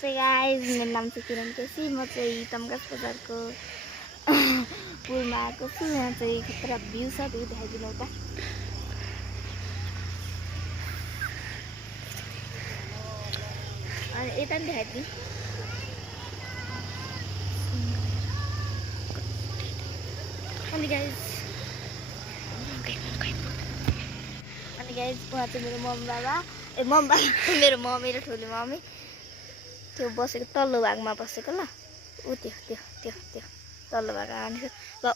नमस्ते गाइस, मेरो नाम चाहिँ किरण केसी। म चाहिँ तमघास बजारको पुलमा आएको छु। यहाँ चाहिँ खतरा भ्यू छ, त्यो देखाइदिनु एउटा। अनि यता पनि देखाइदिनु। अनि गाइस उहाँ चाहिँ मेरो मम्मी बाबा मेरो मम्मी र ठुलो मम्मी त्यो बसेको तल्लो भागमा बसेको ल ऊ त्यो तल्लो भाग आएको ल।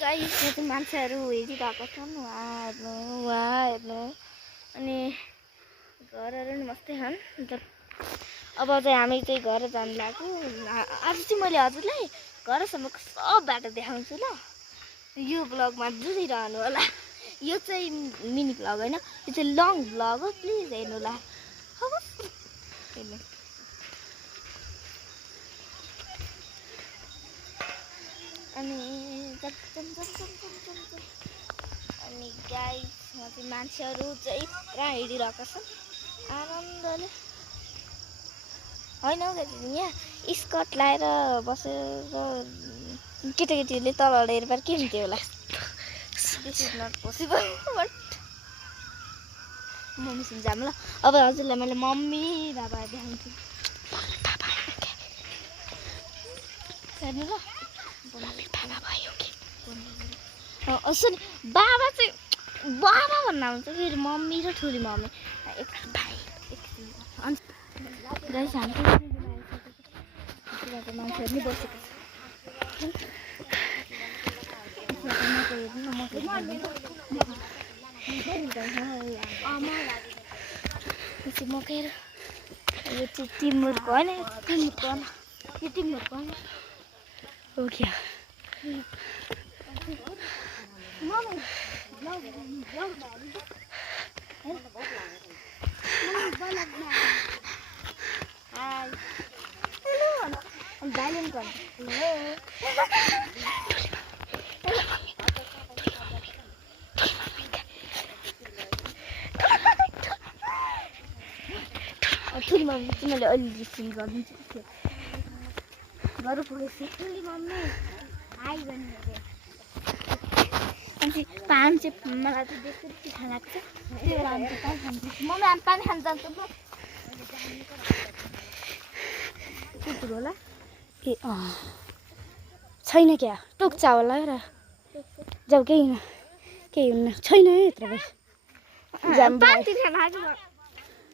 गाइस चाहिँ मान्छेहरू हेरिरहेको छन्, उहाँ हेर्नु। अनि घरहरू नि मस्तै छन्। अब चाहिँ हामी चाहिँ घर जानु लाग्यो। आज चाहिँ मैले हजुरलाई घरसम्मको सब बाटो देखाउँछु ल। यो ब्लगमा जुडिरहनु होला। यो चाहिँ मिनी ब्लग होइन, यो चाहिँ लङ ब्लग हो। प्लिज हेर्नु होला। अनि गाइस यहाँ चाहिँ मान्छेहरू चाहिँ पुरा हिँडिरहेका छन् आनन्दले। होइन यहाँ स्कर्ट लाएर बसेर केटाकेटीहरूले तल हेरेर के हुन्थ्यो होला। This is not possible but मम्मीसँग जाऊँ ल। अब हजुरलाई मैले मम्मी बाबा देखाउँछु। हेर्नु ल, सुन बाबा चाहिँ बाबा भन्न आउँछ, फेरि मम्मी र ठुली मम्मी मान्छेहरू नि बसेको छ। मकेर यो चाहिँ टिमुरको होइन, यो टिमुरको होइन हो क्या। ठुली मम्मी चाहिँ मैले अलिअलि फिल गरिदिन्छु। घर पुगेपछि ठुली मम्मी हाई भन्नु। अनि पान चाहिँ मलाई चाहिँ बेसी खान लाग्छ। त्यो पानी खान्छु मम्मी। हामी पानी खान जान्छ ल। के कुरो होला ए छैन क्या, टोक्छ होला र जाऊ। केही हुन्न छैन है यत्रो बेर।